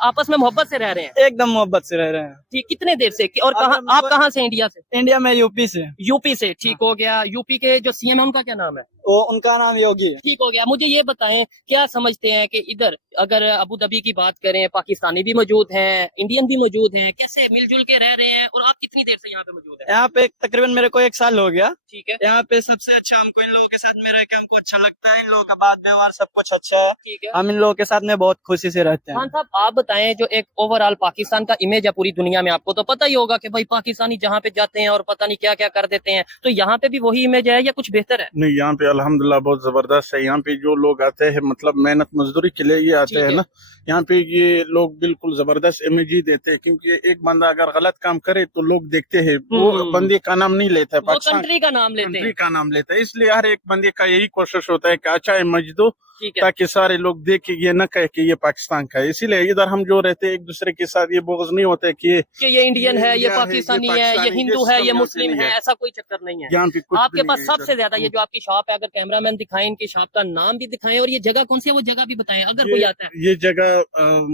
आपस में मोहब्बत से रह रहे हैं? एकदम मोहब्बत से रह रहे हैं। ठीक, कितने देर से? और कहाँ, आप कहाँ से? इंडिया से? इंडिया में यूपी से। यूपी से, ठीक हो गया। यूपी के जो सीएम है उनका क्या नाम है? वो उनका नाम योगी है। ठीक हो गया। मुझे ये बताएं, क्या समझते हैं कि इधर अगर अबू धाबी की बात करें, पाकिस्तानी भी मौजूद हैं, इंडियन भी मौजूद हैं, कैसे मिलजुल के रह रहे हैं? और आप कितनी देर से यहाँ पे मौजूद हैं? यहाँ पे तकरीबन मेरे को 1 साल हो गया। ठीक है, यहाँ पे सबसे अच्छा हमको इन लोगों के साथ में रह के हमको अच्छा लगता है। इन लोगों का बात व्यवहार सब कुछ अच्छा है। ठीक है। हम इन लोगों के साथ में बहुत खुशी से रहते हैं। खान साहब, आप बताएं, जो एक ओवरऑल पाकिस्तान का इमेज है पूरी दुनिया में, आपको तो पता ही होगा कि भाई पाकिस्तानी जहाँ पे जाते हैं और पता नहीं क्या क्या कर देते हैं, तो यहाँ पे भी वही इमेज है या कुछ बेहतर है? नहीं, यहाँ पे अल्हम्दुलिल्लाह बहुत जबरदस्त है। यहाँ पे जो लोग आते हैं, मतलब मेहनत मजदूरी के लिए ये आते हैं ना, यहाँ पे ये लोग बिल्कुल जबरदस्त इमेज ही देते हैं। क्योंकि एक बंदा अगर गलत काम करे तो लोग देखते हैं, वो बंदे का नाम नहीं लेता है, वो कंट्री का नाम लेते हैं। कंट्री का नाम लेता है। इसलिए हर एक बंदे का यही कोशिश होता है कि अच्छा इमेज दो, ठीक है। ताकि सारे लोग देख के ये न कहे कि ये पाकिस्तान का है। इसीलिए इधर हम जो रहते हैं एक दूसरे के साथ ये बोझ नहीं होता है कि ये इंडियन है, ये पाकिस्तानी है, ये हिंदू है, ये मुस्लिम है, ऐसा कोई चक्कर नहीं है। यहाँ पे कुछ आपके भी पास नहीं है सबसे ज्यादा, ये जो आपकी शॉप है, अगर कैमरामैन दिखाएं, इनकी शॉप का नाम भी दिखाएं और ये जगह कौन सी है वो जगह भी बताएं अगर कोई आता है। ये जगह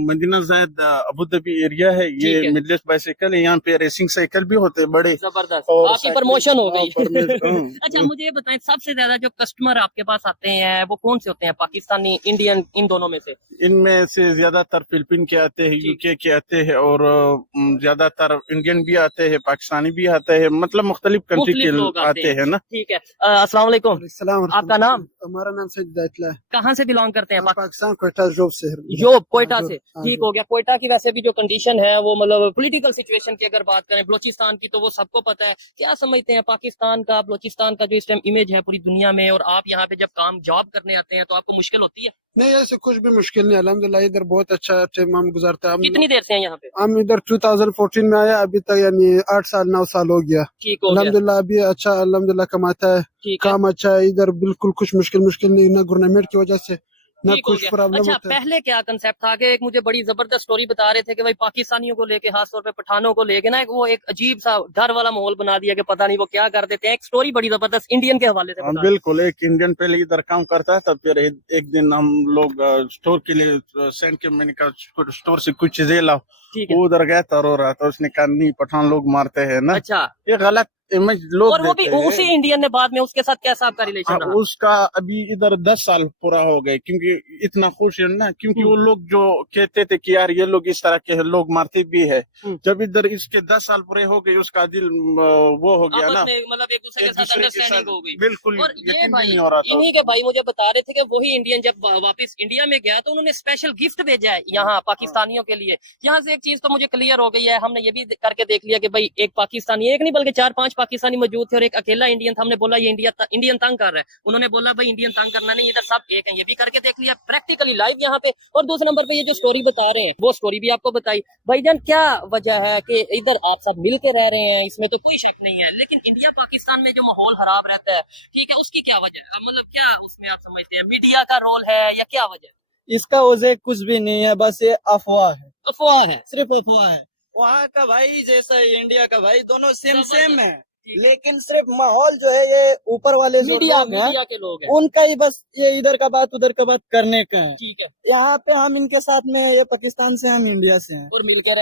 मदीना ज़ायद अबू धाबी एरिया है। ये मिडलेस बाइसाइकिल है। यहाँ पे रेसिंग साइकिल भी होते हैं बड़े। जबरदस्त, और आपकी प्रमोशन हो गई। अच्छा, हाँ। मुझे ये बताएं, सबसे ज्यादा जो कस्टमर आपके पास आते हैं वो कौन से होते हैं? पाकिस्तानी, इंडियन, इन दोनों में से? इनमें से ज्यादातर फिलिपीन के आते हैं, यूके के आते हैं, और ज्यादातर इंडियन भी आते हैं, पाकिस्तानी भी आते हैं, मतलब मुख्तलिफ कंट्री के लोग आते हैं ना। ठीक है। अस्सलाम वालेकुम। आपका नाम? हमारा नाम सईद दायतला है। कहाँ से बिलोंग करते हैं? पाकिस्तान, कोयटा जोब से। जोब, कोयटा से। ठीक हो गया। कोयटा की वैसे भी जो कंडीशन है वो, मतलब पॉलिटिकल सिचुएशन की अगर बात करें, बलोचिस्तान की, तो वो सबको पता है। क्या समझते हैं पाकिस्तान का, बलोचिस्तान का जो इस टाइम इमेज है पूरी दुनिया में, और आप यहाँ पे जब काम जॉब करने आते हैं तो आपको मुश्किल होती है? नहीं, ऐसे कुछ भी मुश्किल नहीं, अल्हम्दुलिल्लाह इधर बहुत अच्छा टाइम हम गुजारते हैं। कितनी देर से हैं यहाँ पे? हम इधर 2014 में आया, अभी तक यानी 8 साल 9 साल हो गया। ठीक हो गया। अल्हम्दुलिल्लाह अभी अच्छा, अल्हम्दुलिल्लाह कमाता है, काम अच्छा है इधर, बिल्कुल कुछ मुश्किल नहीं, ना गवर्नमेंट की वजह से ना कुछ प्रॉब्लम। अच्छा, पहले क्या कंसेप्ट था कि एक मुझे बड़ी जबरदस्त स्टोरी बता रहे थे कि भाई पाकिस्तानियों को लेके, खासतौर पे पठानों को लेके ना, वो एक अजीब सा डर वाला माहौल बना दिया कि पता नहीं वो क्या कर देते हैं। एक स्टोरी बड़ी जबरदस्त इंडियन के हवाले से बता। बिल्कुल, एक इंडियन पहले इधर काम करता था, फिर एक दिन हम लोग स्टोर के लिए सेंड के, मैंने कहा स्टोर से कुछ चीजें लाओ। वो उधर गया तो रो रहा था, उसने कहा नहीं, पठान लोग मारते हैं ना। अच्छा, ये गलत इमेज लोग और वो भी उसी इंडियन ने बाद में उसके साथ कैसा आपका रिलेशन रहा? उसका अभी इधर 10 साल पूरा हो गए, क्योंकि इतना खुश है ना, क्योंकि वो लोग जो कहते थे कि यार ये लोग इस तरह के लोग मारते भी है, जब इधर इसके 10 साल पूरे हो गए, उसका दिल वो हो गया ना, मतलब एक दूसरे के साथ अंडरस्टैंडिंग हो गई। बिल्कुल। और ये भाई, नहीं हो रहा था। इन्हीं के भाई मुझे बता रहे थे कि वही इंडियन जब वापस इंडिया में गया तो उन्होंने स्पेशल गिफ्ट भेजा है यहाँ पाकिस्तानियों के लिए। यहाँ से एक चीज तो मुझे क्लियर हो गई है, हमने ये भी करके देख लिया कि भाई एक पाकिस्तानी, एक नहीं बल्कि 4-5 पाकिस्तानी मौजूद थे और एक अकेला इंडियन था। हमने बोला ये इंडियन तंग कर रहा है, उन्होंने बोला भाई इंडियन तंग करना नहीं, इधर सब एक है। ये भी करके देख लिया प्रैक्टिकली लाइव यहाँ पे। और दूसरे नंबर पे ये जो स्टोरी बता रहे हैं वो स्टोरी भी आपको बताई। भाईजान, क्या वजह है कि इधर आप सब मिल के रह रहे हैं, इसमें तो कोई शक नहीं है, लेकिन इंडिया पाकिस्तान में जो माहौल खराब रहता है, ठीक है, उसकी क्या वजह है? मतलब क्या उसमें आप समझते हैं मीडिया का रोल है या क्या वजह है? इसका वजह कुछ भी नहीं है, बस ये अफवाह है। अफवाह है, सिर्फ अफवाह है। वहाँ का भाई जैसा है, इंडिया का भाई, दोनों सेम है, लेकिन सिर्फ माहौल जो है ये ऊपर वाले मीडिया के लोग हैं, उनका ही बस ये इधर का बात उधर का बात करने का है। ठीक है। यहाँ पे हम इनके साथ में, ये पाकिस्तान से, हम इंडिया से हैं, और मिल के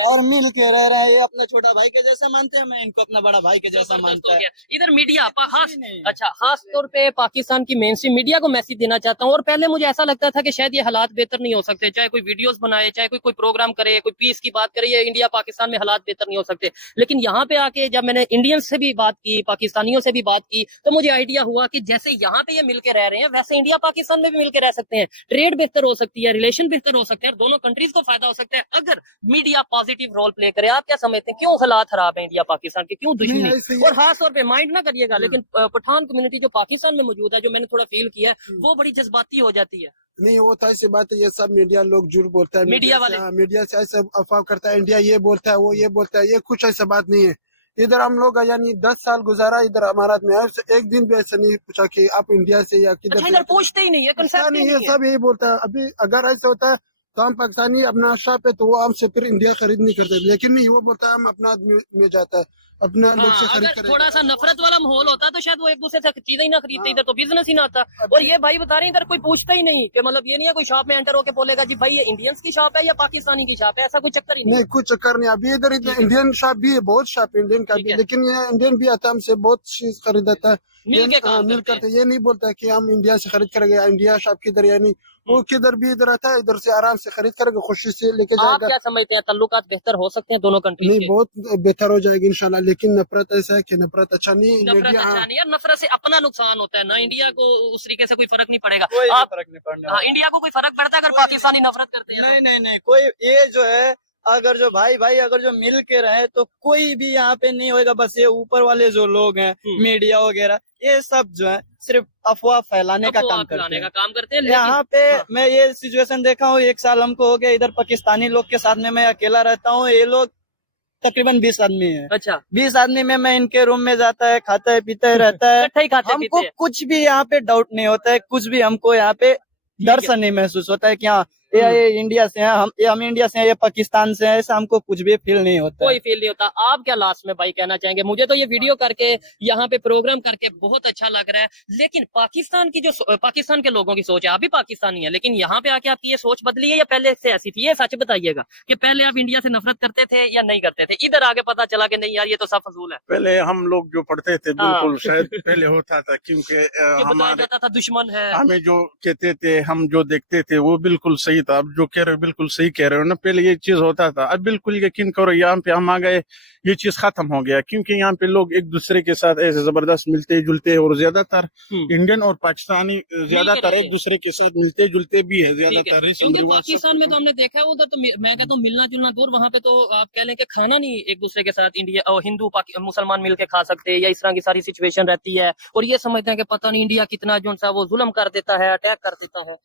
रह रहे हैं। ये अपना छोटा भाई के जैसा मानते हैं, मैं इनको अपना बड़ा भाई के जैसा मानता है। इधर मीडिया खास तौर पे पाकिस्तान की मेन स्ट्रीम मीडिया को मैसेज देना चाहता हूँ। और पहले मुझे ऐसा लगता था कि शायद ये हालात बेहतर नहीं हो सकते, चाहे कोई वीडियोस बनाए, चाहे कोई प्रोग्राम करे, कोई पीस की बात करे, ये इंडिया पाकिस्तान में हालात बेहतर नहीं हो सकते। लेकिन यहाँ पे आके जब मैंने इंडियंस से भी बात की, पाकिस्तानियों से भी बात की, तो मुझे आइडिया हुआ कि जैसे यहाँ पे ये मिलके रह रहे हैं, वैसे इंडिया पाकिस्तान में भी मिलके रह सकते हैं। ट्रेड बेहतर हो सकती है, रिलेशन बेहतर हो सकते हैं, दोनों कंट्रीज को फायदा हो सकता है अगर मीडिया पॉजिटिव रोल प्ले करे। आप क्या समझते हैं, क्यों हालात खराब है इंडिया पाकिस्तान के, क्यों दुश्मनी? और खास तौर पे माइंड ना करिएगा, लेकिन पठान कम्युनिटी जो पाकिस्तान में मौजूद है, जो मैंने थोड़ा फील किया है, वो बड़ी जज्बाती हो जाती है। नहीं होता, ऐसी बात है, ये सब मीडिया लोग झूठ बोलता है, मीडिया वाले मीडिया से ऐसे अफवाह करता है, इंडिया ये बोलता है, वो ये बोलता है, ये कुछ ऐसा बात नहीं है। इधर हम लोग यानी 10 साल गुजारा इधर अमारात में, एक दिन भी ऐसा नहीं पूछा कि आप इंडिया से या किधर से। पूछते ही नहीं है, नहीं है, सब यही बोलता है। अभी अगर ऐसा होता है तो हम पाकिस्तानी अपना शॉप है तो वो हमसे फिर इंडिया खरीद नहीं करते, लेकिन नहीं वो बोलता है हम अपना आदमी में जाता है, अपना लोग से खरीद अगर करेगा। थोड़ा सा नफरत वाला माहौल होता तो शायद वो एक दूसरे से चीजें ही ना खरीदते, इधर तो बिजनेस ही ना आता। और ये भाई बता रहे हैं इधर कोई पूछता ही नहीं कि मतलब ये नहीं है कोई शॉप में एंटर होके बोलेगा जी भाई ये इंडियंस की शॉप है या पाकिस्तानी की शॉप है, ऐसा कोई चक्कर ही नहीं। नहीं कुछ चक्कर नहीं, अभी इधर इंडियन शॉप भी है, बहुत शॉप इंडियन का ठीक भी, है। लेकिन ये इंडियन भी आता है हमसे बहुत चीज खरीदता है, मिल के काम मिल करते करते, ये नहीं बोलता है कि हम इंडिया से खरीद करेंगे, इंडिया शॉप किधर, यानी वो किधर भी इधर आता है, इधर से आराम से खरीद करेगा, खुशी से लेके आप जाएगा। क्या समझते हैं ताल्लुकात बेहतर हो सकते हैं दोनों कंट्रीज नहीं के? बहुत बेहतर हो जाएगी इंशाल्लाह, लेकिन नफरत ऐसा है कि नफरत अच्छा नहीं। नफरत मीडिया अच्छा नहीं है, नफरत से अपना नुकसान होता है ना, इंडिया को उस तरीके से कोई फर्क नहीं पड़ेगा। कोई भी आप फर्क नहीं पड़ने हाँ, इंडिया को कोई फर्क पड़ता है अगर पाकिस्तानी नफरत करते हैं तो? नहीं नहीं नहीं, कोई ये जो है अगर जो भाई भाई अगर जो मिल के रहे तो कोई भी यहाँ पे नहीं होएगा। बस ये ऊपर वाले जो लोग हैं मीडिया वगैरह ये सब जो है सिर्फ अफवाह फैलाने का अफवाह काम करते फैलाने हैं। का काम करते हैं, लेकिन यहाँ पे हाँ। मैं ये सिचुएशन देखा हूँ, 1 साल हमको हो गया इधर पाकिस्तानी लोग के साथ में मैं अकेला रहता हूँ। ये लोग तकरीबन 20 आदमी है। अच्छा 20 आदमी में मैं इनके रूम में जाता है, खाता है पीता है रहता है। इकट्ठा ही खाते हमको पीते हैं। कुछ भी यहाँ पे डाउट नहीं होता है, कुछ भी हमको यहाँ पे डर सा नहीं महसूस होता है कि हाँ ये इंडिया से हैं, हम इंडिया से हैं, ये पाकिस्तान से हैं, ऐसा हमको कुछ भी फील नहीं होता कोई है। फील नहीं होता। आप क्या लास्ट में भाई कहना चाहेंगे? मुझे तो ये वीडियो करके यहाँ पे प्रोग्राम करके बहुत अच्छा लग रहा है, लेकिन पाकिस्तान की जो पाकिस्तान के लोगों की सोच है, आप भी पाकिस्तानी है, लेकिन यहाँ पे आके आपकी ये सोच बदली है या पहले से ऐसी थी? ये सच बताइएगा कि पहले आप इंडिया से नफरत करते थे या नहीं करते थे? इधर आके पता चला कि नहीं यार ये तो सब फजूल है। पहले हम लोग जो पढ़ते थे बिल्कुल शायद पहले होता था, क्योंकि कि बताया हमारे जाता था दुश्मन है। हमें जो कहते थे, हम जो देखते थे वो बिल्कुल सही था। अब जो कह रहे हो बिल्कुल सही कह रहे हो ना, पहले ये चीज होता था, अब बिल्कुल यकीन करो यहाँ पे हम आ गए ये चीज खत्म हो गया, क्योंकि यहाँ पे लोग एक दूसरे के साथ ऐसे जबरदस्त मिलते जुलते, और ज्यादातर इंडियन और पाकिस्तानी ज्यादातर एक दूसरे के साथ मिलते जुलते भी है ज्यादातर। क्योंकि पाकिस्तान में तो हमने देखा है उधर तो मैं कहता हूँ मिलना जुलना दूर, वहाँ पे तो आप कह लें कि खाना नहीं एक दूसरे के साथ इंडिया और हिंदू मुसलमान मिल के खा सकते हैं, या इस तरह की सारी सिचुएशन रहती है। और ये समझते हैं कि पता नहीं इंडिया कितना जो सा वो जुल्म कर देता है, अटैक कर देता है।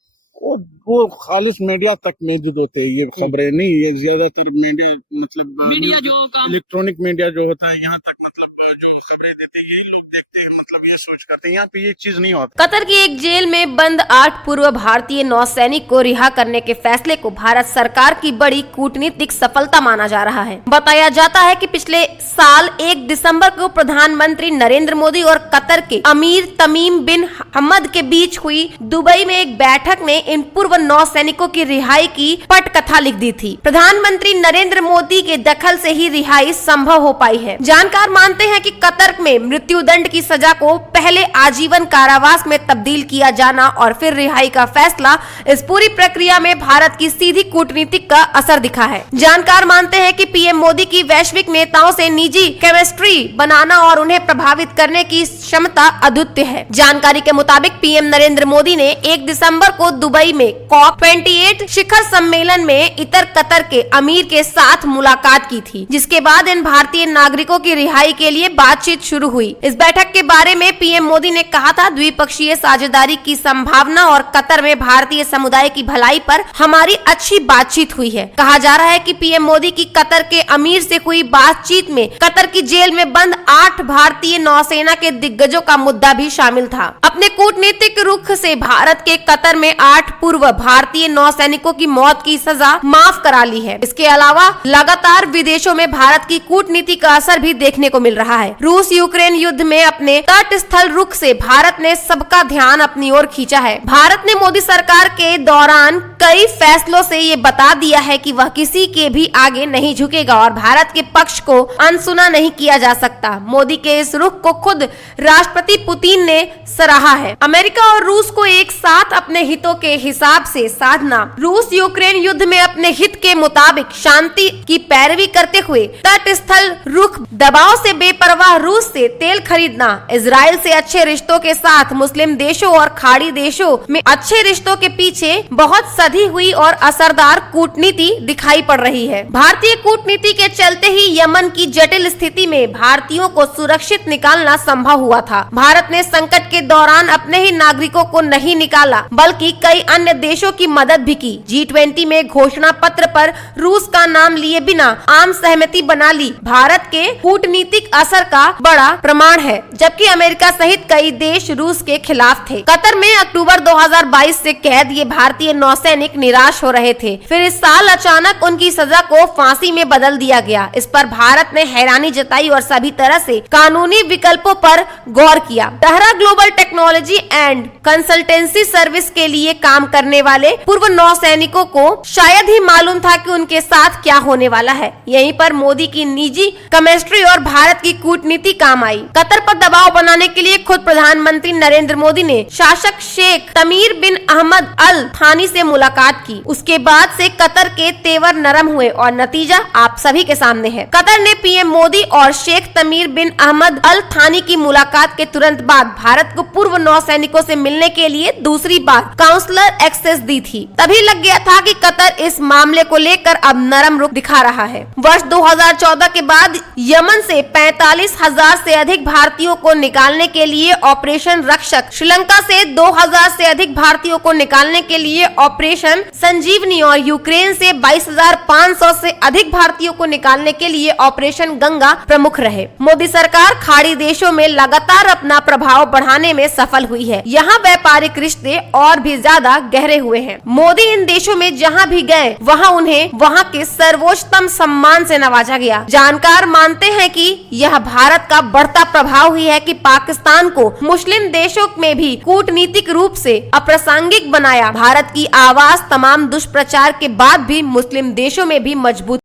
वो खालिस मीडिया तक महदूद होते हैं ये खबरें, नहीं ये ज्यादातर मीडिया मतलब मीडिया जो काम इलेक्ट्रॉनिक मीडिया जो होता है यहाँ तक मतलब जो खबरें देते हैं यही लोग देखते हैं, मतलब ये सोच करते हैं। यहाँ पे ये चीज नहीं होता। कतर की एक जेल में बंद 8 पूर्व भारतीय नौसैनिक को रिहा करने के फैसले को भारत सरकार की बड़ी कूटनीतिक सफलता माना जा रहा है। बताया जाता है कि पिछले साल 1 दिसंबर को प्रधानमंत्री नरेंद्र मोदी और कतर के अमीर तमीम बिन हमद के बीच हुई दुबई में एक बैठक में इन पूर्व नौसैनिकों की रिहाई की पटकथा लिख दी थी। प्रधानमंत्री नरेंद्र मोदी के दखल से ही रिहाई संभव हो पाई है। जानकार मानते हैं कि कतर में मृत्यु दंड की सजा को पहले आजीवन कारावास में तब्दील किया जाना और फिर रिहाई का फैसला, इस पूरी प्रक्रिया में भारत की सीधी कूटनीतिक का असर दिखा है। जानकार मानते हैं कि पीएम मोदी की वैश्विक नेताओं से निजी केमिस्ट्री बनाना और उन्हें प्रभावित करने की क्षमता अद्वितीय है। जानकारी के मुताबिक पीएम नरेंद्र मोदी ने 1 दिसंबर को दुबई में COP28 शिखर सम्मेलन में इतर कतर के अमीर के साथ मुलाकात की थी, जिसके बाद इन भारतीय नागरिकों की रिहाई के लिए बातचीत शुरू हुई। इस बैठक के बारे में पीएम मोदी ने कहा था, द्विपक्षीय साझेदारी की संभावना और कतर में भारतीय समुदाय की भलाई पर हमारी अच्छी बातचीत हुई है। कहा जा रहा है कि पीएम मोदी की कतर के अमीर से हुई बातचीत में कतर की जेल में बंद 8 भारतीय नौसेना के दिग्गजों का मुद्दा भी शामिल था। अपने कूटनीतिक रुख से भारत के कतर में 8 पूर्व भारतीय नौसैनिकों की मौत की सजा माफ करा ली है। इसके अलावा लगातार विदेशों में भारत की कूटनीति का असर भी देखने को मिल रहा है। रूस यूक्रेन युद्ध में अपने तटस्थल रुख से भारत ने सबका ध्यान अपनी ओर खींचा है। भारत ने मोदी सरकार के दौरान कई फैसलों से ये बता दिया है कि वह किसी के भी आगे नहीं झुकेगा और भारत के पक्ष को अनसुना नहीं किया जा सकता। मोदी के इस रुख को खुद राष्ट्रपति पुतिन ने सराहा है। अमेरिका और रूस को एक साथ अपने हितों के हिसाब से साधना, रूस यूक्रेन युद्ध में अपने हित के मुताबिक शांति की पैरवी करते हुए तटस्थल रुख, दबाव से बेपरवाह रूस से तेल खरीदना, इजराइल से अच्छे रिश्तों के साथ मुस्लिम देशों और खाड़ी देशों में अच्छे रिश्तों के पीछे बहुत सधी हुई और असरदार कूटनीति दिखाई पड़ रही है। भारतीय कूटनीति के चलते ही यमन की जटिल स्थिति में भारतीयों को सुरक्षित निकालना संभव हुआ था। भारत ने संकट के दौरान अपने ही नागरिकों को नहीं निकाला, बल्कि कई कई अन्य देशों की मदद भी की। G20 में घोषणा पत्र पर रूस का नाम लिए बिना आम सहमति बना ली भारत के कूटनीतिक असर का बड़ा प्रमाण है, जबकि अमेरिका सहित कई देश रूस के खिलाफ थे। कतर में अक्टूबर 2022 से कैद ये भारतीय नौसैनिक निराश हो रहे थे। फिर इस साल अचानक उनकी सजा को फांसी में बदल दिया गया। इस पर भारत ने हैरानी जताई और सभी तरह से कानूनी विकल्पों पर गौर किया। टहरा global technology and consultancy service के लिए काम करने वाले पूर्व नौसैनिकों को शायद ही मालूम था कि उनके साथ क्या होने वाला है। यहीं पर मोदी की निजी केमिस्ट्री और भारत की कूटनीति काम आई। कतर पर दबाव बनाने के लिए खुद प्रधानमंत्री नरेंद्र मोदी ने शासक शेख तमीर बिन अहमद अल थानी से मुलाकात की। उसके बाद से कतर के तेवर नरम हुए और नतीजा आप सभी के सामने है। कतर ने पीएम मोदी और शेख तमीर बिन अहमद अल थानी की मुलाकात के तुरंत बाद भारत को पूर्व नौसैनिकों से मिलने के लिए दूसरी बार काउंसलर एक्सेस दी थी। तभी लग गया था कि कतर इस मामले को लेकर अब नरम रुख दिखा रहा है। वर्ष 2014 के बाद यमन से 45,000 से अधिक भारतीयों को निकालने के लिए ऑपरेशन रक्षक, श्रीलंका से 2,000 से अधिक भारतीयों को निकालने के लिए ऑपरेशन संजीवनी और यूक्रेन से 22,500 से अधिक भारतीयों को निकालने के लिए ऑपरेशन गंगा प्रमुख रहे। मोदी सरकार खाड़ी देशों में लगातार अपना प्रभाव बढ़ाने में सफल हुई है। यहाँ व्यापारिक रिश्ते और भी ज्यादा गहरे हुए हैं। मोदी इन देशों में जहाँ भी गए वहाँ उन्हें वहाँ के सर्वोच्चतम सम्मान से नवाजा गया। जानकार मानते हैं कि यह भारत का बढ़ता प्रभाव ही है कि पाकिस्तान को मुस्लिम देशों में भी कूटनीतिक रूप से अप्रासंगिक बनाया। भारत की आवाज तमाम दुष्प्रचार के बाद भी मुस्लिम देशों में भी मजबूत